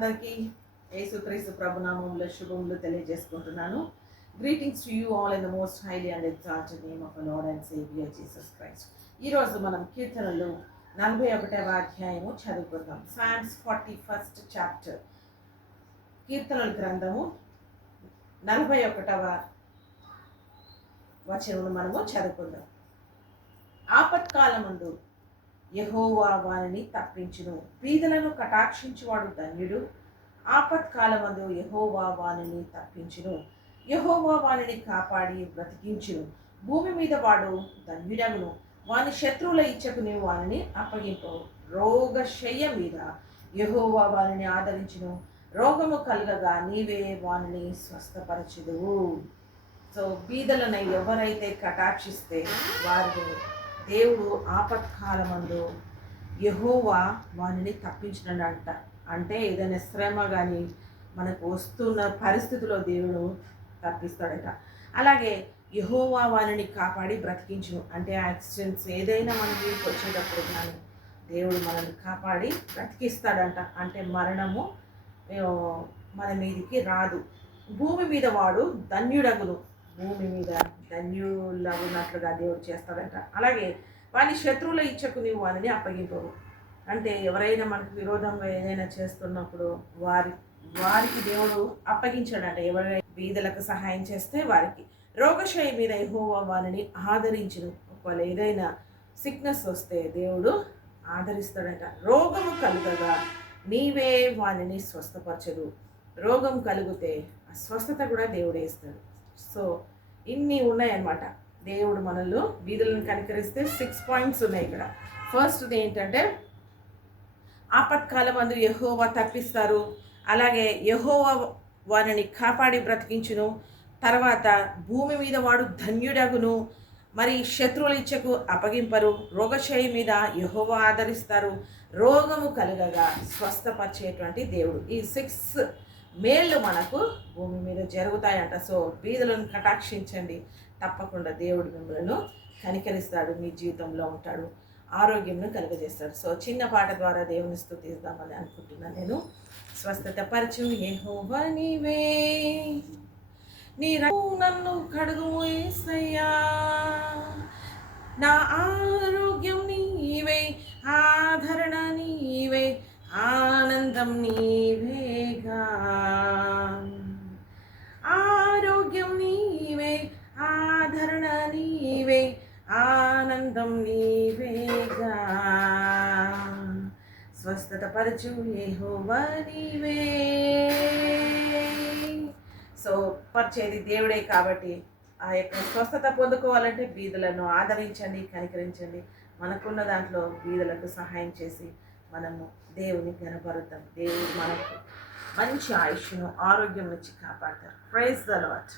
అందరికీ యేసుక్రీస్తు ప్రభునామంలో శుభములు తెలియజేసుకుంటున్నాను. Greetings to you all in the most highly and exalted name of lord and saviour Jesus Christ. ఈరోజు మనం కీర్తనలు 41వ అధ్యాయము చదువుకుందాం. సామ్స్ 41st చాప్టర్, కీర్తనల గ్రంథము 41వ వచనమును మనము చదువుకుందాం. ఆపత్కాలమందు యెహోవా వానిని తప్పించును, బీదలను కటాక్షించువాడు ధన్యుడు. ఆపత్కాలమందు యెహోవా వానిని తప్పించును, యెహోవా వానిని కాపాడి బ్రతికించును. భూమి మీద వాడు ధన్యుడగును, వాని శత్రువుల ఇచ్చకు నీవు వానిని అప్పగింపవు. రోగశయ్య మీద యెహోవా వానిని ఆదరించును, రోగము కలగగా నీవే వానిని స్వస్థపరచుదువు. సో బీదలను ఎవరైతే కటాక్షిస్తే వారిని దేవుడు ఆపత్కాలమందు యెహోవా వానిని తప్పించినడంట. అంటే ఏదైనా శ్రమ కానీ మనకు వస్తున్న పరిస్థితిలో దేవుడు తప్పిస్తాడట. అలాగే యెహోవా వానిని కాపాడి బ్రతికించును, అంటే యాక్సిడెంట్స్ ఏదైనా మన మీదకి వచ్చేటప్పుడు కానీ దేవుడు మనల్ని కాపాడి బ్రతికిస్తాడంట. అంటే మరణము మన మీదికి రాదు. భూమి మీద వాడు ధన్యుడగును, భూమి మీద ధన్యులగునట్లుగా దేవుడు చేస్తాడంట. అలాగే వాని శత్రువుల ఇచ్చకు నీవు వారిని అప్పగింపవు. అంటే ఎవరైనా మనకు విరోధంగా ఏదైనా చేస్తున్నప్పుడు వారికి దేవుడు అప్పగించాడంట. ఎవరైనా బీదలకు సహాయం చేస్తే వారికి. రోగశయ మీద యెహోవా వారిని ఆదరించును, ఒకవేళ ఏదైనా సిక్నెస్ వస్తే దేవుడు ఆదరిస్తాడంట. రోగము కలుగగా నీవే వానిని స్వస్థపరచదు. రోగం కలిగితే ఆ స్వస్థత కూడా దేవుడే ఇస్తాడు. సో ఇన్ని ఉన్నాయన్నమాట. దేవుడు మనల్ని బీదలను కనికరిస్తే 6 పాయింట్స్ ఉన్నాయి ఇక్కడ. ఫస్ట్ది ఏంటంటే ఆపత్కాలమందు యెహోవా తప్పిస్తారు, అలాగే యెహోవా వారిని కాపాడి బ్రతికించును, తర్వాత భూమి మీద వాడు ధన్యుడగును, మరి శత్రువుల ఇచ్చకు అప్పగింపరు, రోగశయ మీద యెహోవా ఆదరిస్తారు, రోగము కలగగా స్వస్థపరిచేటువంటి దేవుడు. ఈ 6 మేళ్ళు మనకు భూమి మీద జరుగుతాయంట. సో బీదలను కటాక్షించండి, తప్పకుండా దేవుడు మిమ్మల్ని కనికరిస్తాడు, మీ జీవితంలో ఉంటాడు, ఆరోగ్యంను కలుగజేస్తాడు. సో చిన్న పాట ద్వారా దేవుని స్తుతిద్దామని అనుకుంటున్నాను నేను. స్వస్థత పరచు యెహోవా నీవే, నీ నన్ను కడుగుము యేసయ్యా, నా ఆరోగ్యం నీవే, ఆదరణ నీవే, ఆనందం నీవేగా. ఆరోగ్యం నీవే, ఆదరణ నీవే, ఆనందం నీవేగా. స్వస్థత పరచు యెహోవా నీవే. సో పరిచేది దేవుడే కాబట్టి ఆ యొక్క స్వస్థత పొందుకోవాలంటే బీదలను ఆదరించండి, కనికరించండి. మనకున్న దాంట్లో బీదలకు సహాయం చేసి మనము దేవుని కనపరుద్దాం. దేవుడు మనకు మంచి ఆయుష్ను, ఆరోగ్యం నుంచి కాపాడతారు. Praise the lord.